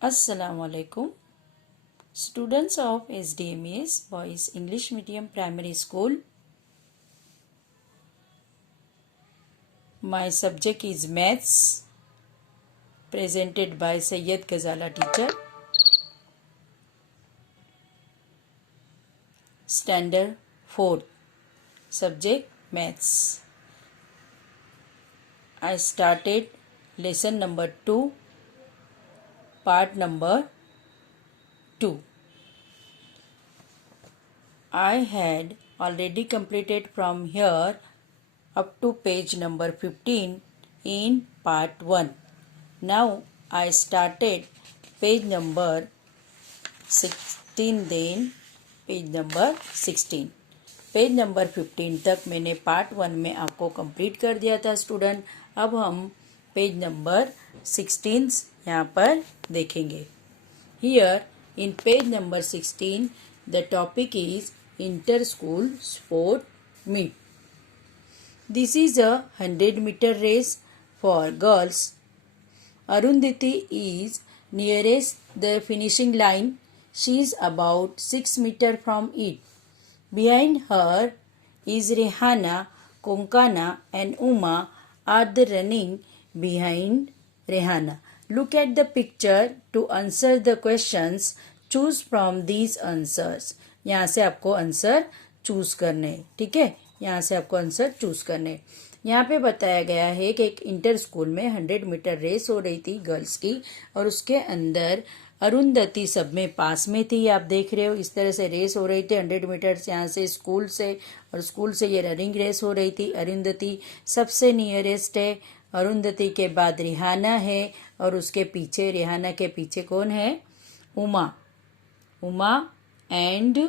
Assalamualaikum. Students of SDMES Boys English Medium Primary School. My subject is Maths, presented by Sayyid Ghazala teacher. Standard 4. Subject Maths. I started lesson number 2, part number 2. I had already completed from here up to page number 15 in part 1. Now I started page number 16, then page number 16. Page number 15 तक मैंने part 1 में आपको complete कर दिया था student. अब हम page number 16 यहाँ पर देखेंगे. Here in page number 16 the topic is inter school sport meet. This is a 100-meter race for girls. Arundhati is nearest the finishing line. She is about 6 meters from it. Behind her is Rehana, Konkana and Uma are the running behind Rehana. Look at the picture to answer the questions. Choose from these answers. यहाँ से आपको answer choose करने. ठीक है, यहाँ से आपको answer choose करने. यहाँ पे बताया गया है कि एक इंटर स्कूल में 100-meter रेस हो रही थी गर्ल्स की, और उसके अंदर अरुंधति सब में पास में थी. आप देख रहे हो इस तरह से रेस हो रही थी 100 meter यहाँ से स्कूल से, और स्कूल से ये रनिंग रेस हो रही थी. अरुंधति सबसे नियरेस्ट है. अरुंधति के बाद रिहाना है, और उसके पीछे रिहाना के पीछे कौन है? Uma. Uma and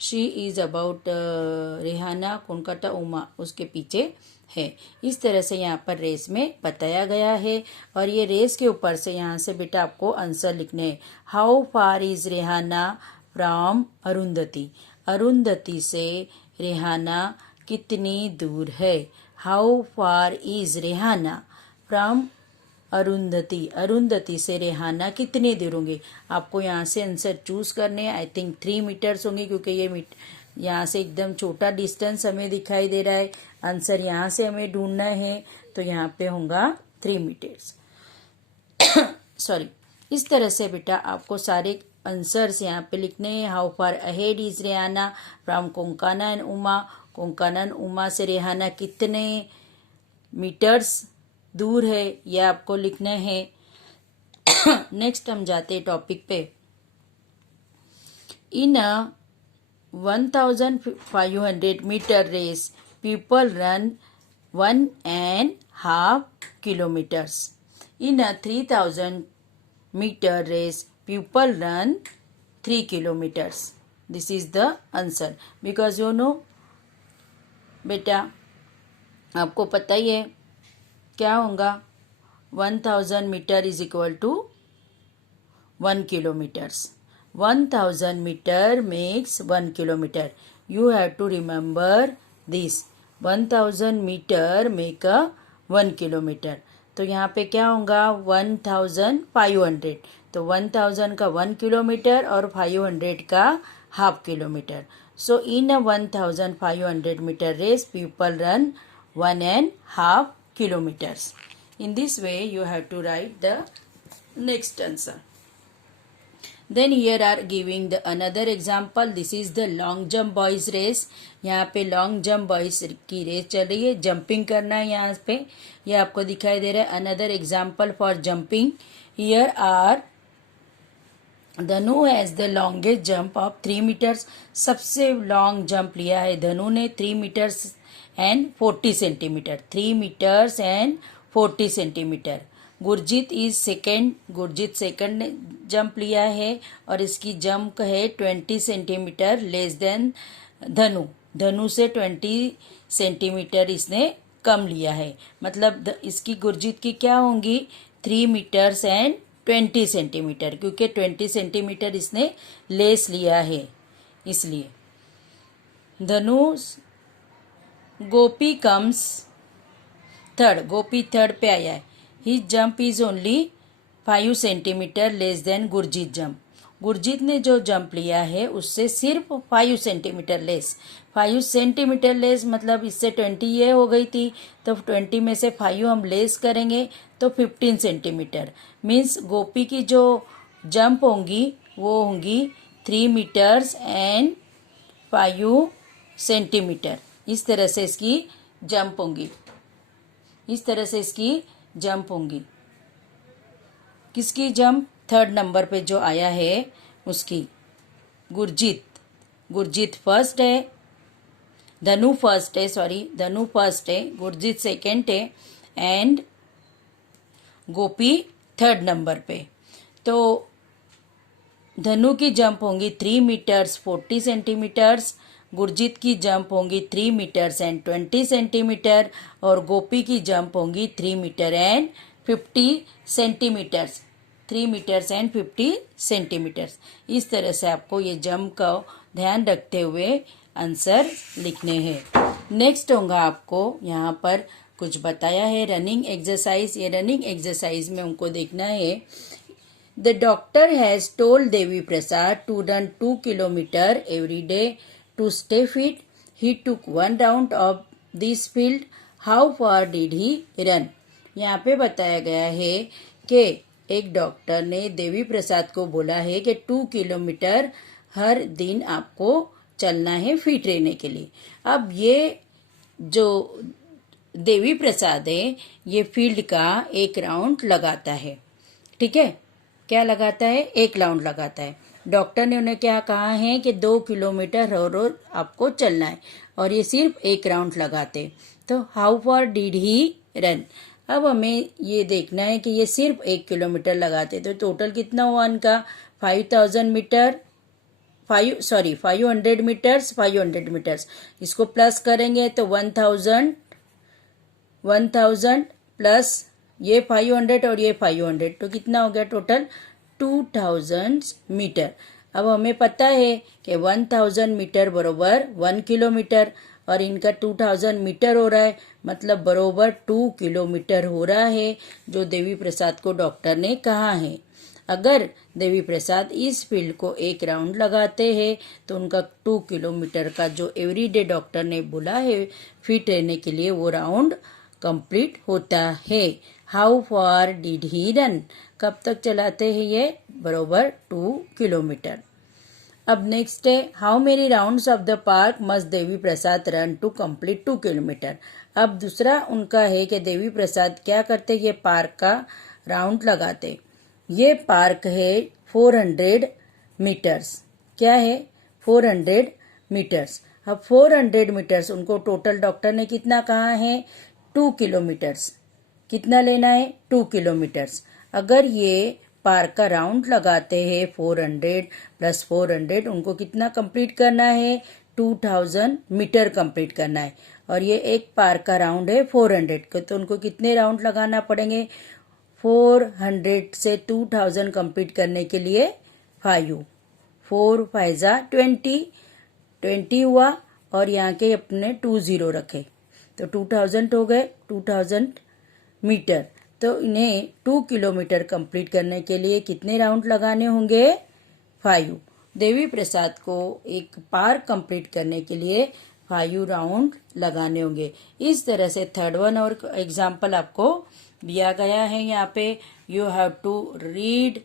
she is about Rehana, Konkana, Uma उसके पीछे है. इस तरह से यहाँ पर रेस में बताया गया है, और ये रेस के ऊपर से यहाँ से बेटा आपको आंसर लिखने हैं. How far is Rehana from Arundhati. Arundhati से रेहाना कितनी दूर है? How far is Rehana from Arundhati. Arundhati से रेहाना कितने दूर होंगे? आपको यहाँ से आंसर चूज करने. आई थिंक 3 meters होंगे, क्योंकि ये यहाँ से एकदम छोटा डिस्टेंस हमें दिखाई दे रहा है. आंसर यहाँ से हमें ढूंढना है, तो यहाँ पे होगा 3 meters. सॉरी. इस तरह से बेटा आपको सारे आंसर्स यहाँ पे लिखने हैं. How far ahead is Rehana from Konkana and Uma. Konkana and Uma से रेहाना कितने मीटर्स दूर है, यह आपको लिखना है. नेक्स्ट हम जाते हैं टॉपिक पे. In a 1500-meter race people run 1.5 kilometers. In a 3000-meter race people run 3 kilometers. This is the answer. Because you know बेटा आपको पता ही है क्या होगा. 1000 meter is equal to 1 kilometers. 1000 meter makes 1 kilometer. You have to remember this. 1000 meter make a 1 kilometer. तो यहाँ पे क्या होगा? 1500. तो 1000 का 1 किलोमीटर और 500 का half kilometre. So in a 1500-meter race people run 1.5 kilometers. In this way you have to write the next answer. Then here are giving the another example. This is the long jump boys race. यहाँ पे long jump boys की race चल रही है. Jumping करना है यहाँ पे, ये आपको दिखाई दे रहा है. Another example for jumping. Here are Dhanu has the longest jump of 3 meters. सबसे लॉन्ग जंप लिया है धनु ने 3 meters and 40 centimeter. 3 meters and 40 centimeter. Gurjeet is second. Gurjeet second jump लिया है, और इसकी जंप है 20 centimeter लेस देन धनु. धनु से 20 centimeter इसने कम लिया है. मतलब इसकी गुरजीत की क्या होंगी? 3 meters and 20 centimeter, क्योंकि 20 centimeter इसने लेस लिया है इसलिए. धनु गोपी कम्स थर्ड. गोपी थर्ड पे आया है. His jump is only 5 centimetre less than Gurjeet jump. Gurjeet ने जो जंप लिया है उससे सिर्फ 5 सेंटीमीटर लेस। 5 सेंटीमीटर लेस मतलब इससे 20 ये हो गई थी, तो 20 में से 5 हम लेस करेंगे तो 15 सेंटीमीटर। मीन्स गोपी की जो जंप होंगी वो होंगी 3 मीटर्स एंड 5 सेंटीमीटर। इस तरह से इसकी जंप होंगी, इस तरह से इसकी जंप होंगी। किसकी जंप? 3rd नंबर पे जो आया है उसकी। गुरजीत फर्स्ट है, धनु फर्स्ट है, गुरजीत सेकंड है एंड गोपी 3rd नंबर पे। तो धनु की जंप होंगी 3 मीटर्स 40 सेंटीमीटर्स, गुरजीत की जंप होंगी 3 मीटर्स एंड 20 सेंटीमीटर और गोपी की जंप होंगी 3 metre and 50 centimetres. 3 metres and 50 centimetres. इस तरह से आपको ये जंप का ध्यान रखते हुए आंसर लिखने हैं। नेक्स्ट होगा आपको यहाँ पर कुछ बताया है रनिंग एक्सरसाइज। ये रनिंग एक्सरसाइज में उनको देखना है। The doctor has told Devi Prasad to run 2 kilometre every day to stay fit. He took 1 round of this field. How far did he run? यहाँ पे बताया गया है कि एक डॉक्टर ने देवी प्रसाद को बोला है कि 2 किलोमीटर हर दिन आपको चलना है फिट रहने के लिए। अब ये जो देवी प्रसाद है ये फील्ड का 1 राउंड लगाता है। ठीक है, क्या लगाता है? 1 राउंड लगाता है। डॉक्टर ने उन्हें क्या कहा है कि 2 किलोमीटर रोज आपको चलना है और ये सिर्फ 1 राउंड लगाते। तो how far did he run? अब हमें ये देखना है कि ये सिर्फ 1 किलोमीटर लगाते, तो टोटल कितना हुआ इनका? 500 मीटर 500 मीटर्स 500 मीटर्स। इसको प्लस करेंगे तो 1000 प्लस ये 500 और ये 500 तो कितना हो गया टोटल? 2000 मीटर। अब हमें पता है कि 1000 मीटर बरोबर 1 किलोमीटर और इनका 2000 मीटर हो रहा है, मतलब बरोबर 2 किलोमीटर हो रहा है जो देवी प्रसाद को डॉक्टर ने कहा है। अगर देवी प्रसाद इस फील्ड को 1 राउंड लगाते हैं तो उनका 2 किलोमीटर का जो एवरीडे डॉक्टर ने बोला है फिट रहने के लिए वो राउंड कंप्लीट होता है। How far did he run? कब तक चलाते हैं ये? बरोबर 2 किलोमीटर। अब नेक्स्ट है how many rounds of the park must Devi Prasad run to complete 2 kilometre. अब दूसरा उनका है कि देवी प्रसाद क्या करते? ये पार्क का राउंड लगाते। ये पार्क है 400 मीटर्स। क्या है? 400 मीटर्स। अब 400 मीटर्स उनको टोटल डॉक्टर ने कितना कहा है? 2 किलोमीटर्स। कितना लेना है? 2 किलोमीटर्स। अगर ये पार्क का राउंड लगाते हैं 400 प्लस 400 उनको कितना कंप्लीट करना है? 2000 मीटर कंप्लीट करना है और ये एक पार्क का राउंड है 400 का, तो उनको कितने राउंड लगाना पड़ेंगे? 400 से 2000 कंप्लीट करने के लिए 5 4 5 20 हुआ और यहाँ के अपने 20 रखे तो 2000 हो गए 2000 मीटर। तो इन्हें 2 किलोमीटर कंप्लीट करने के लिए कितने राउंड लगाने होंगे? 5। देवी प्रसाद को एक पार्क कंप्लीट करने के लिए 5 राउंड लगाने होंगे। इस तरह से 3rd वन और एग्जाम्पल आपको दिया गया है यहाँ पे। You have to read,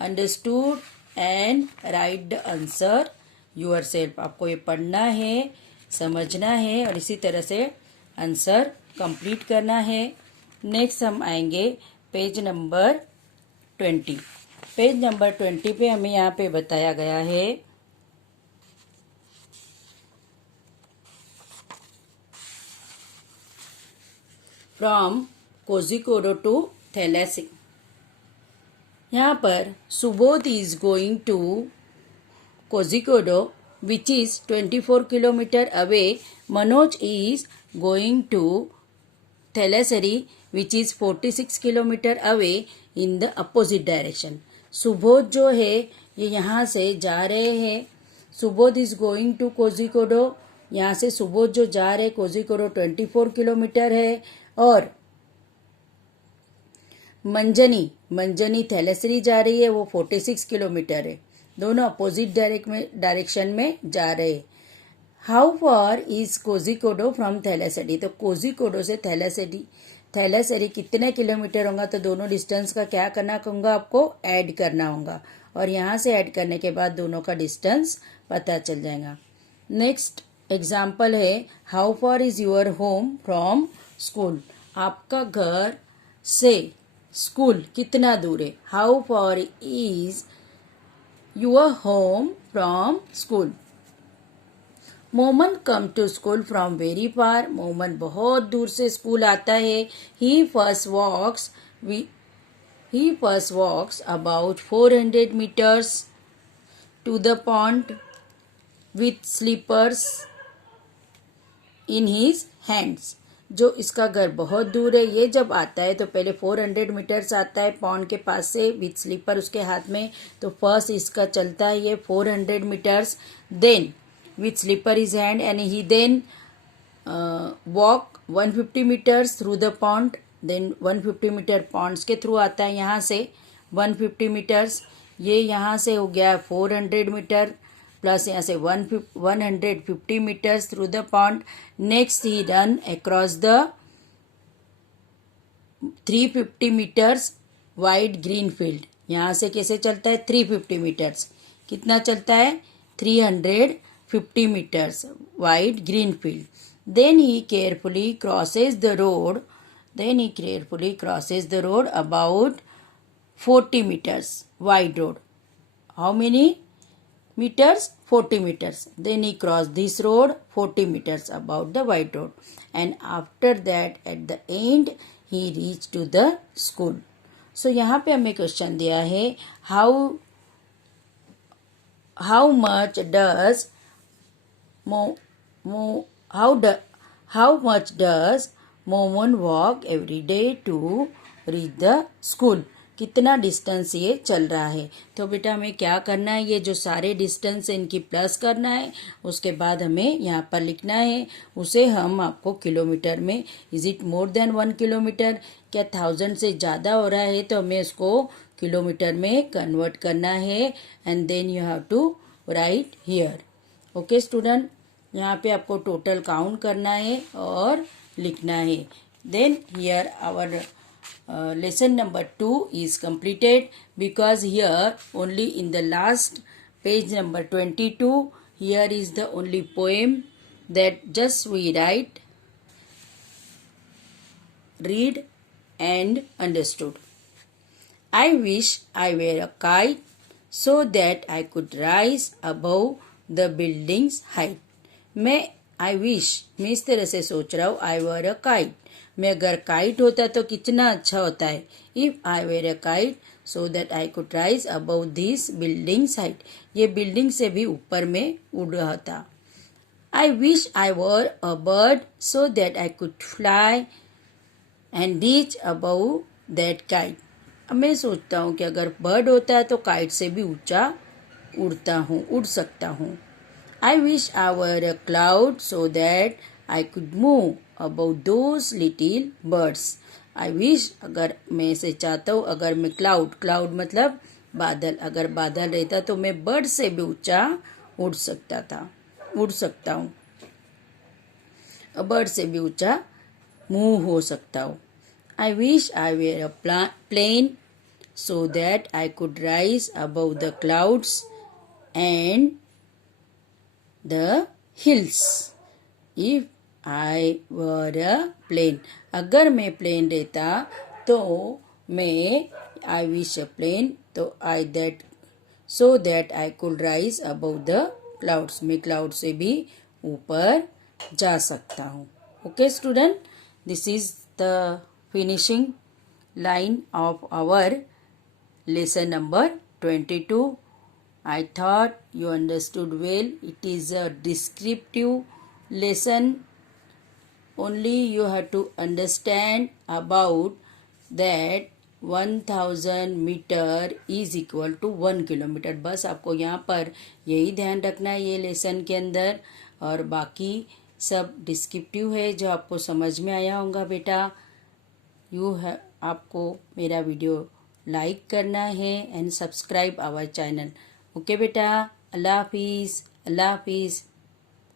understood and write the answer yourself. आपको ये पढ़ना है, समझना है और इसी तरह से आंसर कंप्लीट करना है। नेक्स्ट हम आएंगे पेज नंबर 20। पेज नंबर 20 पे हमें यहाँ पे बताया गया है फ्रॉम कोझिकोड टू थैलेसी। यहाँ पर Subodh is going to Kozhikode which is 24 kilometres away. Manoj is going to Thalassery which is 46 kilometres away in the opposite direction। Subodh जो है ये यहाँ से जा रहे हैं। Subodh is going to Kozhikode. यहाँ से सुबोध जो जा रहे कोझिकोड 24 किलोमीटर है और मंजनी मंजनी थैलेसरी जा रही है, वो 46 किलोमीटर है। दोनों अपोजिट डायरेक्शन में जा रहे हैं। How far is कोझिकोडो from Thalassery, तो कोझिकोडो से थैलेसरी कितने किलोमीटर होगा, तो दोनों डिस्टेंस का क्या करना होगा, आपको ऐड करना होगा और यहाँ से ऐड करने के बाद दोनों का डिस्टेंस पता चल जाएगा। नेक्स्ट एग्जाम्पल है, how far is your home from school, आपका घर से स्कूल कितना दूर है। How far is your home from school. Moman come to school from very far, Moman बहुत दूर से स्कूल आता है। He first walks about 400 meters to the pond with slippers in his hands. जो इसका घर बहुत दूर है, ये जब आता है तो पहले 400 मीटर्स आता है पॉन्ड के पास से विथ स्लीपर उसके हाथ में। तो फर्स्ट इसका चलता है ये 400 metres, then with slipper is hand and he then walk 150 meters through the pond, then 150 metre ponds के थ्रू आता है यहाँ से 150 मीटर्स। ये यहाँ से हो गया 400 मीटर प्लस यहाँ से 150 metres through the pond. Next he run across the 350 metres wide green field, यहाँ से कैसे चलता है 350 मीटर्स, कितना चलता है 350 meters wide green field. Then he carefully crosses the road. About 40 meters wide road. How many meters? 40 meters. Then he crossed this road 40 meters about the wide road. And after that at the end he reached to the school. So यहाँ पे हमें question दिया है how much does Momon walk every day to reach the school, कितना distance ये चल रहा है। तो बेटा हमें क्या करना है, ये जो सारे डिस्टेंस है इनकी प्लस करना है, उसके बाद हमें यहाँ पर लिखना है, उसे हम आपको किलोमीटर में, is it more than 1 kilometre, क्या 1000 से ज़्यादा हो रहा है तो हमें उसको किलोमीटर में कन्वर्ट करना है and then you have to write here. Okay student, यहाँ पे आपको टोटल काउंट करना है और लिखना है। Then here our lesson number 2 is completed, because here only in the last page number 22 here is the only poem that just we read and understood. I wish I were a kite so that I could rise above the building's height. मैं I wish मैं इस तरह से सोच रहा हूँ, I were a kite, मैं अगर काइट होता तो कितना अच्छा होता है। If I were a kite so that I could rise above this buildings height, ये बिल्डिंग से भी ऊपर में उड़ रहा था। I wish I were a bird so that I could fly and reach above that kite. अब मैं सोचता हूँ कि अगर बर्ड होता है तो काइट से भी ऊंचा उड़ सकता हूँ। आई wish I were a cloud so that I could move about those little birds. I wish, अगर मैं इसे चाहता हूँ, अगर मैं क्लाउड मतलब बादल, अगर बादल रहता तो मैं बर्ड से भी ऊंचा उड़ सकता हूँ, बर्ड से भी ऊंचा मूव हो सकता हूँ। I wish I were a plane so that I could rise above the clouds and the hills. If I were a plane, अगर मैं प्लेन रहता तो मैं I wish a plane तो so that I could rise above the clouds, मैं cloud से भी ऊपर जा सकता हूँ। Okay student, this is the finishing line of our lesson number 22. I thought you understood well. It is a descriptive lesson. Only you have to understand about that 1000 metre is equal to 1 kilometre. बस आपको यहाँ पर यही ध्यान रखना है ये lesson के अंदर, और बाकी सब डिस्क्रिप्टिव है जो आपको समझ में आया होगा बेटा। आपको मेरा वीडियो लाइक करना है and subscribe our channel. Okay बेटा, अल्लाह हाफिज़, अल्लाह हाफिज़।